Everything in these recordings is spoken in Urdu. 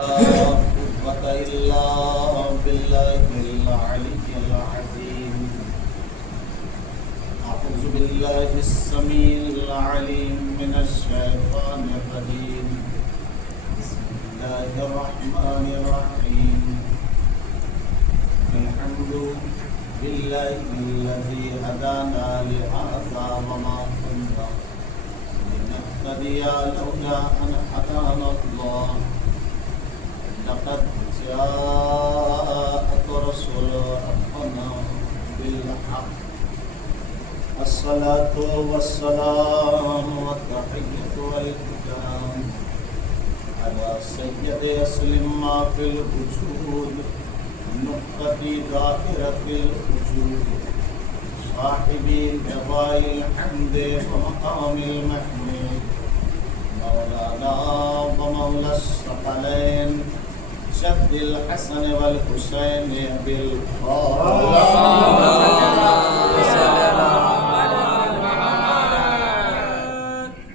قوة إلا بالله العلي العظيم. أعوذ بالله السميع العليم من الشيطان الرجيم. بسم الله الرحمن الرحيم. الحمد لله الذي هدانا لهذا وما كنا لنهتدي لولا أن هدانا الله. لقد جاءت رسل ربنا بالحق. الصلاة والسلام والتحية والإكرام على سيد أسلم ما في الوجود نقطة ظاهرة الوجود صاحب لواء الحمد ومقام المحمود مولانا ومولى الثقلين شد الحسن والحسين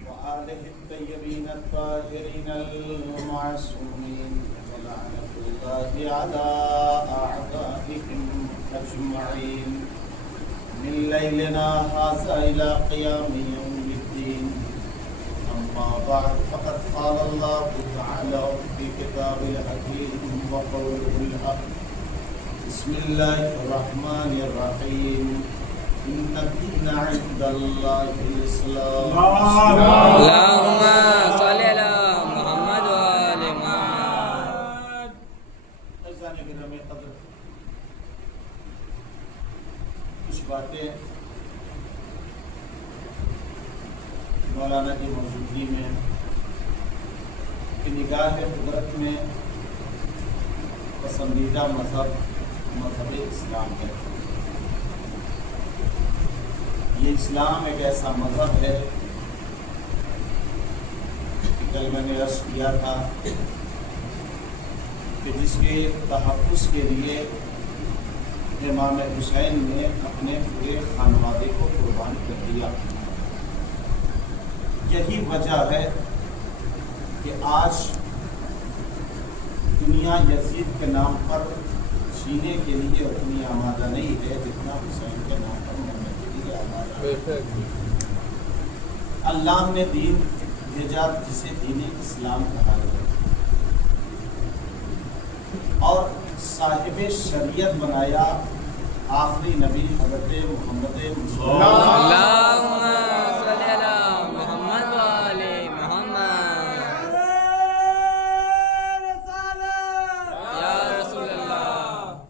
وآله الطيبين الطاهرين المعصومين ولعنة الله على أعدائهم أجمعين من ليلنا هذا إلى قيام يوم الدين. أما بعد فقد قال الله تعالى في كتاب الحكيم وقوله الحق. بسم الله الرحمن الرحيم. إن الدين عند الله الإسلام. اللهم صل على محمد وآل محمد. عزیزان گرام قدر، کچھ باتیں مولانا کی موجودگی میں کہ نگاہ قدرت میں پسندیدہ مذہب اسلام ہے. یہ اسلام ایک ایسا مذہب ہے کہ کل میں نے عرض کیا تھا کہ جس کے تحفظ کے لیے امام حسین نے اپنے پورے خانوادے کو قربان کر دیا. یہی وجہ ہے کہ آج دنیا یزید کے نام پر جینے کے لیے اتنی آمادہ نہیں ہے جتنا حسین کے نام پر مرنے کے لیے آمادہ ہے. اللہ نے دین بھیجا جسے دین اسلام کہا جاتا ہے اور صاحب شریعت بنایا آخری نبی حضرت محمد مصطفیٰ. اللهم صل على محمد وآل محمد. یا رسول اللہ.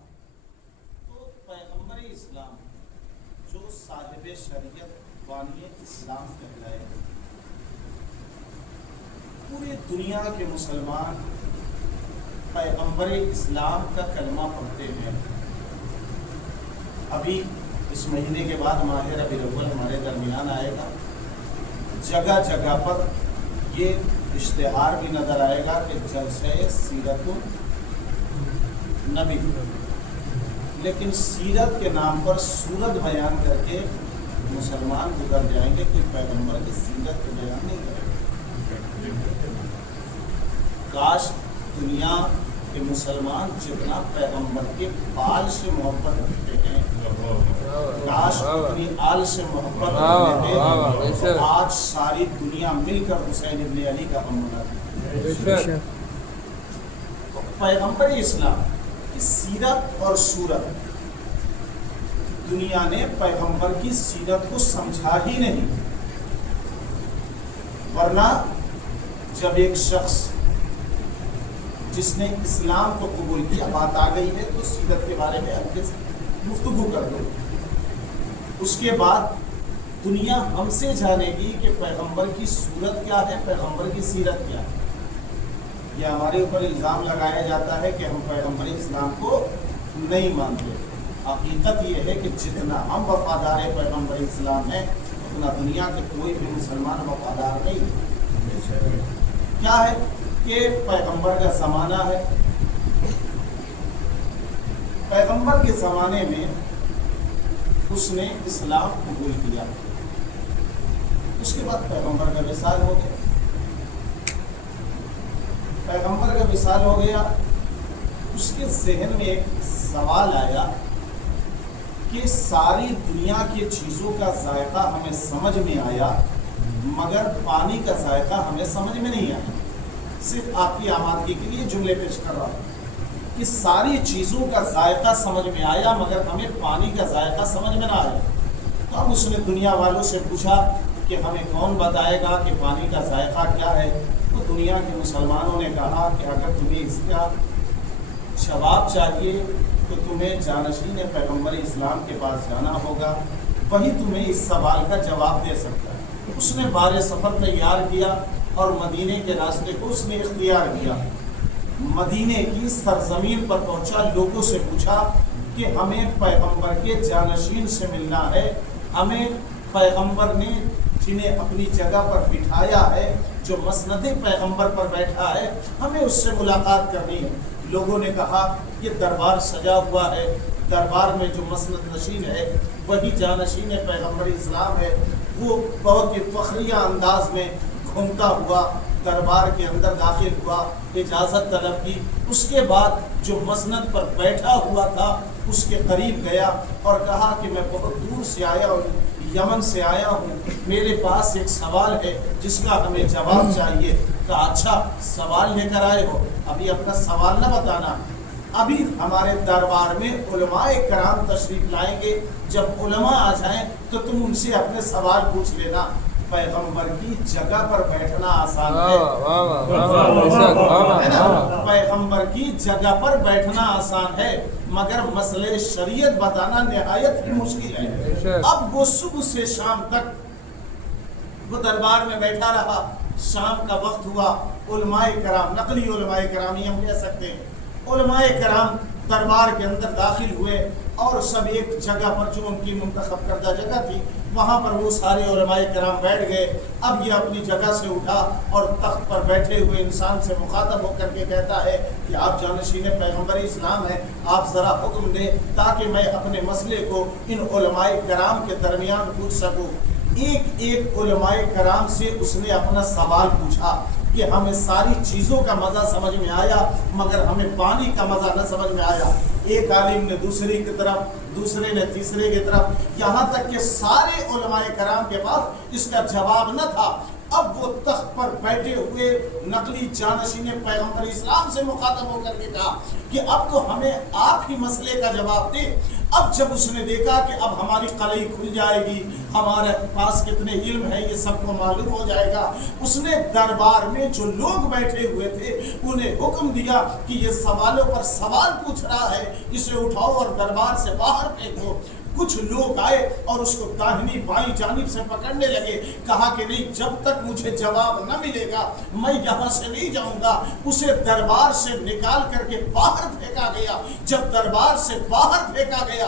تو پیغمبر اسلام جو صاحب شریعت بانی اسلام کہلائے، پوری دنیا کے مسلمان پیغمبر اسلام کا کلمہ پڑھتے ہیں. ابھی اس مہینے کے بعد ماہ ربیع الاول ہمارے درمیان آئے گا. جگہ جگہ پر یہ اشتہار بھی نظر آئے گا کہ جلسہ سیرت النبی، لیکن سیرت کے نام پر سورت بیان کر کے مسلمان گزر جائیں گے کہ پیغمبر کی سیرت کو بیان نہیں کریں گے. کاش دنیا کہ مسلمان جتنا پیغمبر کے آل سے محبت رکھتے ہیں، کاش اپنی آل سے محبت رکھتے ہیں تو آج ساری دنیا مل کر حسین ابن علی کا غم مناتی ہے. پیغمبر اسلام کی سیرت اور صورت، دنیا نے پیغمبر کی سیرت کو سمجھا ہی نہیں. ورنہ جب ایک شخص جس نے اسلام کو قبول کیا بات آ گئی ہے تو سیرت کے بارے میں ہلکے سے گفتگو کر دو. اس کے بعد دنیا ہم سے جانے گی کہ پیغمبر کی صورت کیا ہے، پیغمبر کی سیرت کیا ہے. یہ ہمارے اوپر الزام لگایا جاتا ہے کہ ہم پیغمبر اسلام کو نہیں مانتے. حقیقت یہ ہے کہ جتنا ہم وفادار پیغمبر اسلام ہیں اتنا دنیا کے کوئی بھی مسلمان وفادار نہیں. کیا ہے کہ پیغمبر کا زمانہ ہے. پیغمبر کے زمانے میں اس نے اسلام قبول کیا، اس کے بعد پیغمبر کا وصال ہو گیا. پیغمبر کا وصال ہو گیا، اس کے ذہن میں ایک سوال آیا کہ ساری دنیا کی چیزوں کا ذائقہ ہمیں سمجھ میں آیا مگر پانی کا ذائقہ ہمیں سمجھ میں نہیں آیا۔ صرف آپ کی آمادگی کے لیے جملے پیش کر رہا ہوں کہ ساری چیزوں کا ذائقہ سمجھ میں آیا مگر ہمیں پانی کا ذائقہ سمجھ میں نہ آیا۔ تو اب اس نے دنیا والوں سے پوچھا کہ ہمیں کون بتائے گا کہ پانی کا ذائقہ کیا ہے؟ تو دنیا کے مسلمانوں نے کہا کہ اگر تمہیں اس کا جواب چاہیے تو تمہیں جانشین پیغمبر اسلام کے پاس جانا ہوگا، وہی تمہیں اس سوال کا جواب دے سکتا ہے۔ اس نے بار سفر تیار کیا اور مدینے کے راستے کو اس نے اختیار کیا۔ مدینے کی سرزمین پر پہنچا، لوگوں سے پوچھا کہ ہمیں پیغمبر کے جانشین سے ملنا ہے، ہمیں پیغمبر نے جنہیں اپنی جگہ پر بٹھایا ہے، جو مسند پیغمبر پر بیٹھا ہے، ہمیں اس سے ملاقات کرنی ہے۔ لوگوں نے کہا یہ دربار سجا ہوا ہے، دربار میں جو مسند نشین ہے وہی جانشین پیغمبر اسلام ہے۔ وہ بہت ہی فخریہ انداز میں گھومتا ہوا دربار کے اندر داخل ہوا، اجازت طلب کی، اس کے بعد جو مسند پر بیٹھا ہوا تھا اس کے قریب گیا اور کہا کہ میں بہت دور سے آیا ہوں، یمن سے آیا ہوں، میرے پاس ایک سوال ہے جس کا ہمیں جواب چاہیے۔ کہا اچھا سوال لے کر آئے ہو، ابھی اپنا سوال نہ بتانا، ابھی ہمارے دربار میں علماء کرام تشریف لائیں گے، جب علماء آ جائیں تو تم ان سے اپنے سوال پوچھ لینا۔ پیغمبر کی جگہ پر بیٹھنا آسان ہے، پیغمبر کی جگہ پر بیٹھنا آسان ہے مگر مسئلے شریعت بتانا نہایت ہی مشکل ہے۔ اب وہ صبح سے شام تک وہ دربار میں بیٹھا رہا، شام کا وقت ہوا، علماء کرام، نقلی علماء کرام ہی ہم کہہ سکتے ہیں، علماء کرام دربار کے اندر داخل ہوئے اور سب ایک جگہ پر جو ان کی منتخب کردہ جگہ تھی وہاں پر وہ سارے علماء کرام بیٹھ گئے۔ اب یہ اپنی جگہ سے اٹھا اور تخت پر بیٹھے ہوئے انسان سے مخاطب ہو کر کے کہتا ہے کہ آپ جانشین پیغمبر اسلام ہیں، آپ ذرا حکم دیں تاکہ میں اپنے مسئلے کو ان علماء کرام کے درمیان پوچھ سکوں۔ ایک ایک علماء کرام سے اس نے اپنا سوال پوچھا کہ ہمیں ساری چیزوں کا مزہ سمجھ میں آیا مگر ہمیں پانی کا مزہ نہ سمجھ میں آیا۔ ایک عالم نے دوسرے کی طرف، دوسرے نے تیسرے کی طرف، یہاں تک کہ سارے علماء کرام کے پاس اس کا جواب نہ تھا۔ اب وہ تخت پر بیٹھے ہوئے نقلی جانشین پیغمبر اسلام سے مخاطب ہو کر کے کہا کہ اب تو ہمیں آپ ہی مسئلے کا جواب دیں۔ اب جب اس نے دیکھا کہ اب ہماری قلعی کھل جائے گی، ہمارے پاس کتنے علم ہے یہ سب کو معلوم ہو جائے گا، اس نے دربار میں جو لوگ بیٹھے ہوئے تھے انہیں حکم دیا کہ یہ سوالوں پر سوال پوچھ رہا ہے، اسے اٹھاؤ اور دربار سے باہر پھینکو۔ کچھ لوگ آئے اور اس کو داہنی بائیں جانب سے پکڑنے لگے، کہا کہ نہیں، جب تک مجھے جواب نہ ملے گا میں یہاں سے نہیں جاؤں گا۔ اسے دربار سے نکال کر کے باہر پھینکا گیا۔ جب دربار سے باہر پھینکا گیا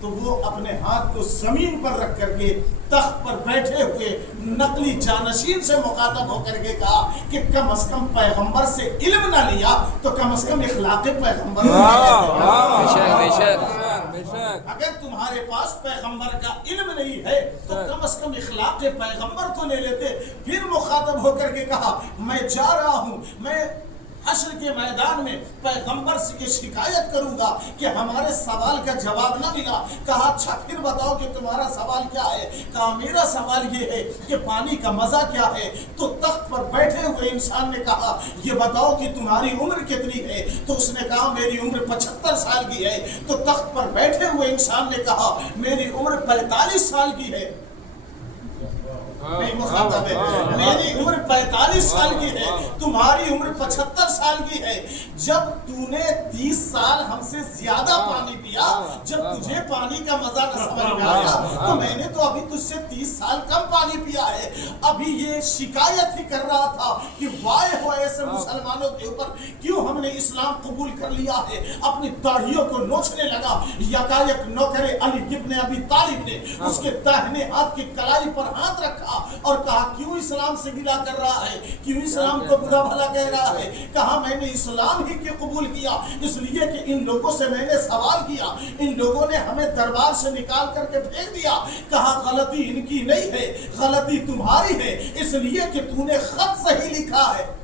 تو وہ اپنے ہاتھ کو زمین پر رکھ کر کے تخت پر بیٹھے ہوئے نقلی جانشین سے مخاطب ہو کر کے کہا کہ کم از کم پیغمبر سے علم نہ لیا تو کم از کم اخلاق پیغمبر اگر تمہارے پاس پیغمبر کا علم نہیں ہے تو کم از کم اخلاق پیغمبر تو لے لیتے۔ پھر مخاطب ہو کر کے کہا میں جا رہا ہوں، میں حشر کے میدان میں پیغمبر سے یہ شکایت کروں گا کہ ہمارے سوال کا جواب نہ ملا۔ کہا اچھا پھر بتاؤ کہ تمہارا سوال کیا ہے؟ کہا میرا سوال یہ ہے کہ پانی کا مزہ کیا ہے؟ تو تخت پر بیٹھے ہوئے انسان نے کہا یہ بتاؤ کہ تمہاری عمر کتنی ہے؟ تو اس نے کہا میری عمر 75 سال کی ہے۔ تو تخت پر بیٹھے ہوئے انسان نے کہا میری عمر 45 سال کی ہے۔ نہیں مخاطب ہے، میری عمر 45 سال کی ہے، تمہاری عمر 75 سال کی ہے۔ جب تو نے 30 سال ہم سے زیادہ پانی پیا، جب تجھے پانی کا مزہ نہ سمجھ میں آیا تو میں نے تو ابھی تجھ سے 30 سال کم پانی پیا ہے۔ ابھی یہ شکایت ہی کر رہا تھا کہ وائے ہو ایسے مسلمانوں کے اوپر، کیوں ہم نے اسلام قبول کر لیا ہے۔ اپنی داڑھیوں کو نوچنے لگا۔ یکایک نوکر علی ابن ابی طالب نے اس کے داہنے ہاتھ کی کلائی پر ہاتھ رکھا اور کہا کیوں اسلام سے گلا کر رہا ہے، کیوں اسلام کو برا بھلا کہہ رہا ہے؟ کہا میں نے اسلام ہی کیوں قبول کیا؟ اس لیے کہ ان لوگوں سے میں نے سوال کیا، ان لوگوں نے ہمیں دربار سے نکال کر کے پھینک دیا۔ کہا غلطی ان کی نہیں ہے، غلطی تمہاری ہے، اس لیے کہ تو نے خط صحیح لکھا ہے۔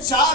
4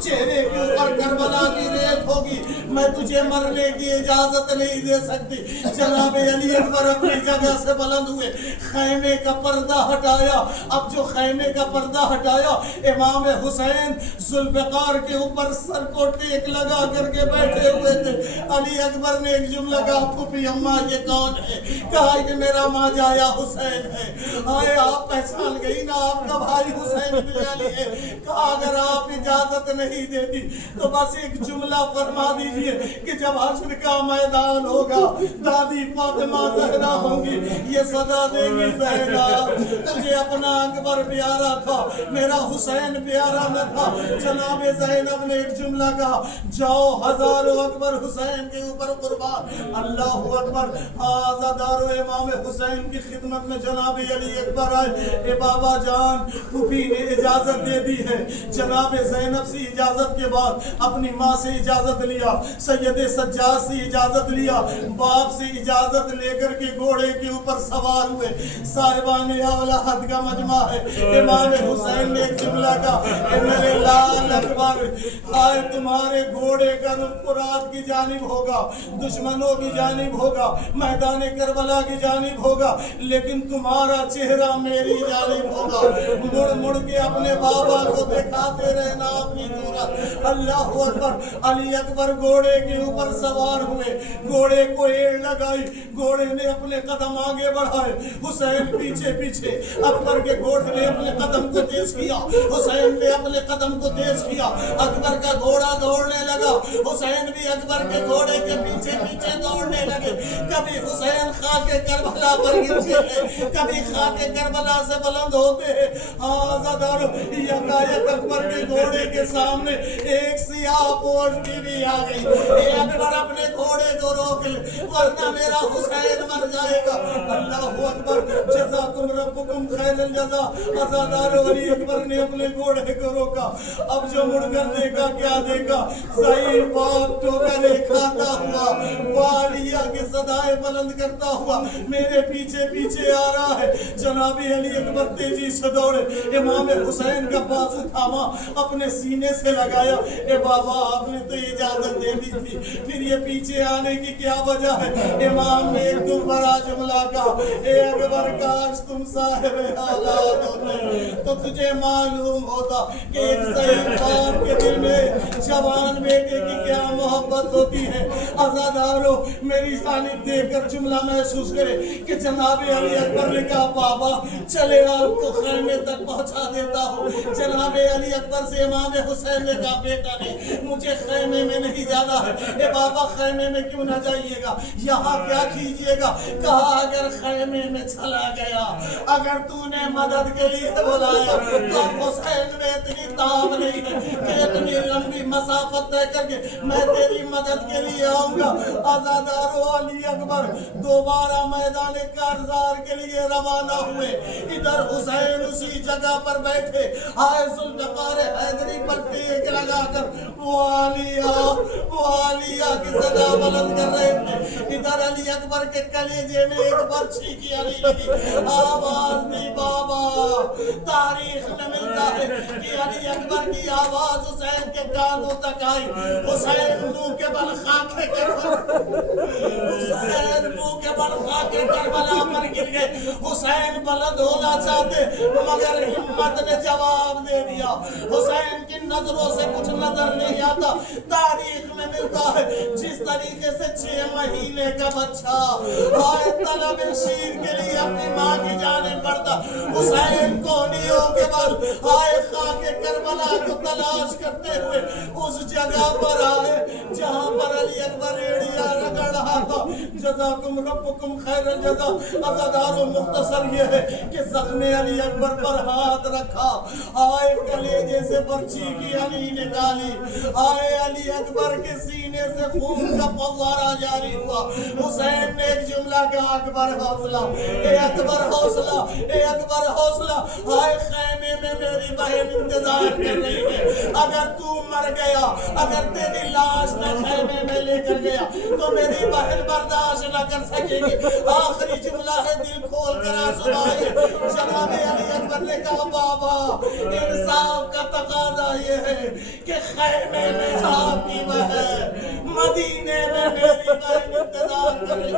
چہرے کے اوپر کربلا کی ریت ہوگی، میں تجھے مرنے کی اجازت نہیں دے سکتی۔ جناب علی اکبر اپنی جگہ سے بلند ہوئے، خیمے کا پردہ ہٹایا۔ اب جو خیمے کا پردہ ہٹایا، امام حسین ذوالفقار کے اوپر سر کو ٹیک لگا کر کے بیٹھے ہوئے تھے۔ علی اکبر نے ایک جملہ کہا، پھوپھی اماں یہ کون ہے؟ کہا کہ میرا ماجایا حسین ہے۔ آئے آپ پہچان گئی نا آپ کا بھائی حسین بن علی ہے؟ کہا اگر آپ اجازت نہیں دیتی تو بس ایک جملہ فرما دیجئے کہ جب حشر کا میدان ہوگا دادی فاطمہ زہرا ہوں گی، یہ صدا دے گی زہرا تجھے اپنا اکبر پیارا تھا، میرا حسین پیارا نہ تھا۔ جناب زینب نے ایک جملہ کہا، جاؤ ہزاروں اکبر حسین کے اوپر قربان۔ اللہ اکبر۔ آزادارو امام حسین کی خدمت میں جناب علی اکبر آئے۔ اے بابا جان، پھوپھی نے اجازت دے دی ہے۔ جناب زینب سے اجازت کے بعد اپنی ماں سے اجازت لیا، سید سجاد سے اجازت لیا، باپ سے اجازت لے کر کے گھوڑے کے اوپر سوار ہوئے۔ صاحبان اولاد کا مجمع ہے۔ امام حسین نے ایک جملہ کہا، اے میرے لال اکبر، آئے تمہارے گھوڑے کا رخ فرات کی جانب ہوگا، دشمنوں کی جانب ہوگا، میدان کربلا کی جانب ہوگا، لیکن تمہارا چہرہ میری جانب ہوگا۔ مڑ مڑ کے اپنے بابا کو دکھاتے رہنا اپنی صورت۔ اللہ اکبر۔ علی اکبر گھوڑے کے اوپر سوار ہوئے، گھوڑے کو ایڑ لگائی، گھوڑے نے اپنے قدم آگے بڑھائے، حسین پیچھے پیچھے۔ اکبر کے گھوڑے نے اپنے قدم کو تیز کیا، حسین نے اپنے قدم کو تیز کیا۔ اکبر کا گھوڑا دوڑنے لگا، حسین بھی اکبر کے گھوڑے کے پیچھے پیچھے دوڑنے لگے۔ کبھی حسین خاک کربلا پر گرتے ہیں، کبھی خاک کربلا سے بلند ہوتے ہیں۔ آزادارو، یکایک اکبر کے گھوڑے کے سامنے ایک سیاہ پوش بیوی آ گئی۔ اے اکبر اپنے گھوڑے کو روک لے ورنہ میرا حسین مر جائے گا۔ اللہ اکبر۔ جزاکم ربکم خیر الجزا۔ آزادارو، علی اکبر نے اپنے گھوڑے کو روکا۔ اب جو مڑ کر دیکھا، کیا دیکھا؟ ضعیف باپ ٹوکرے کھاتا ہوا، والیہ کی صدائیں بلند کرتا ہوا میرے پیچھے پیچھے آ رہا ہے۔ جناب علی اکبر تیزی سے دوڑے، امام حسین کا بازو تھاما، اپنے سینے سے لگایا۔ اے بابا، آپ نے تو اجازت دے دی تھی، پھر یہ پیچھے آنے کی کیا وجہ ہے؟ امام نے ایک دو بڑا جملہ کہا، اے اکبر کاش تم صاحب حالات ہوتے تو تجھے معلوم ہوتا کہ ایک ضعیف باپ کے دل میں جوان بیٹے کی کیا محبت ہوتی ہے۔ آزادارو، میری جانب دیکھ کر جملہ محسوس کرے کہ جناب علی اکبر نے کہا، بابا چلے آپ کو خیمے تک پہنچا دیتا ہوں۔ جناب علی اکبر سے امام حسین نے کہا، بیٹا نہیں، مجھے خیمے میں نہیں جانا ہے۔ اے بابا، خیمے میں کیوں نہ جائیے گا، یہاں کیا کیجئے گا؟ کہا اگر خیمے میں چلا گیا، اگر تو نے مدد کے لیے بلایا تو حسین میں اتنی تاب نہیں ہے کہ اتنی لمبی مسافت طے کر کے میں تیری مدد کے لیے آؤں گا۔ آزادارو، علی اکبر دوبارہ میدان کارزار کے لیے روانہ ہوئے۔ ادھر حسین اسی جگہ پر بیٹھے، آئے ذوالفقار حیدری پر ٹیک لگا کر والیہ کی صدا بلند کر رہے تھے۔ ادھر علی اکبر کے کلیجے میں ایک برچھی کی علی لگی، آواز دی بابا۔ تاریخ میں ملتا ہے کہ علی اکبر کی آواز حسین کے کانوں تک آئی۔ حسین منہ کے بل خاکے کربلا پر گر گئے۔ حسین بلند ہونا چاہتے مگر ہمت نے جواب دے دیا۔ حسین کی نظروں سے کچھ نظر نہیں آتا۔ تاریخ میں ملتا ہے جس طریقے سے 6 مہینے کا بچہ آئے طلب شیر کے لیے اپنی ماں کی جانب بڑھتا، حسین کونیوں کے بل آئے خاک کربلا کو تلاش کرتے ہوئے اس جگہ پر آئے جہاں پر علی اکبر ایڑیا رگڑ رہا تھا۔ جزاکم ربکم خیر الجزا۔ عزادارو، مختصر یہ ہے کہ زخم علی اکبر پر ہاتھ رکھا، آئے کلیجے سے برچھی کی علی نکالی، آئے علی اکبر کے سینے سے خون کا فوارہ جاری ہوا۔ حسین نے ایک جملہ کہا، اکبر حوصلہ، اے اکبر حوصلہ، اے اکبر حوصلہ، آئے خیمے میں میری بہن انتظار کر رہی ہے۔ اگر تو مر گیا، اگر تیری لاش میں خیمے میں لے کر گیا تو میری بہن برداشت نہ کر سکے گی. آخری جملہ ہے, دل کھول کر آزمائے. جناب علی اکبر نے کہا بابا انصاف کا تقاضا یہ ہے کہ خیمے میں آپ کی بہن, مدینے میں میری بہن انتظار کرے.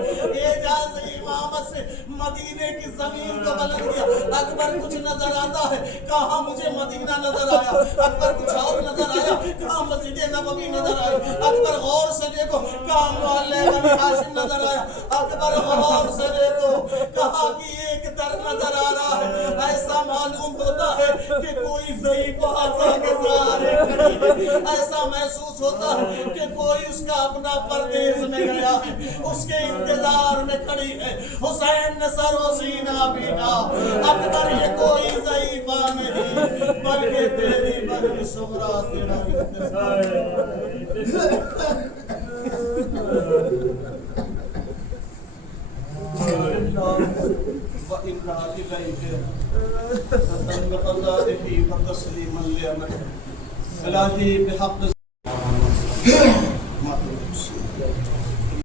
اعجاز امامت سے مدینے کی زمین کو بلند کیا. اکبر کچھ نظر آتا ہے, کہاں مجھے مدینہ نظر آیا. اکبر کچھ اور نظر آیا, کہاں مسجد نبوی نظر آئی. اکبر غور سے دیکھو, کہاں محلہ بنی ہاشم نظر آیا. اکبر غور سے دیکھو, کہاں کی ایک در نظر آ رہا ہے. ایسا معلوم ہوتا ہے کہ کوئی ضعیف آزا کے سہارے کھڑی ہے. ایسا محسوس ہوتا ہے کہ کوئی اس کا اپنا پردیس میں گیا ہے, اس کے انتظار میں کھڑی ہے. حسین نے سر و سینہ پیٹا. اکبر یہ کوئی ضعیفہ نہیں بلکہ تیری بہن صغرا تیرا انتظار وَإِنَّا إِلَيْهِ وَتَسْلِيمًا لِأَمْرِهِ الہی بحق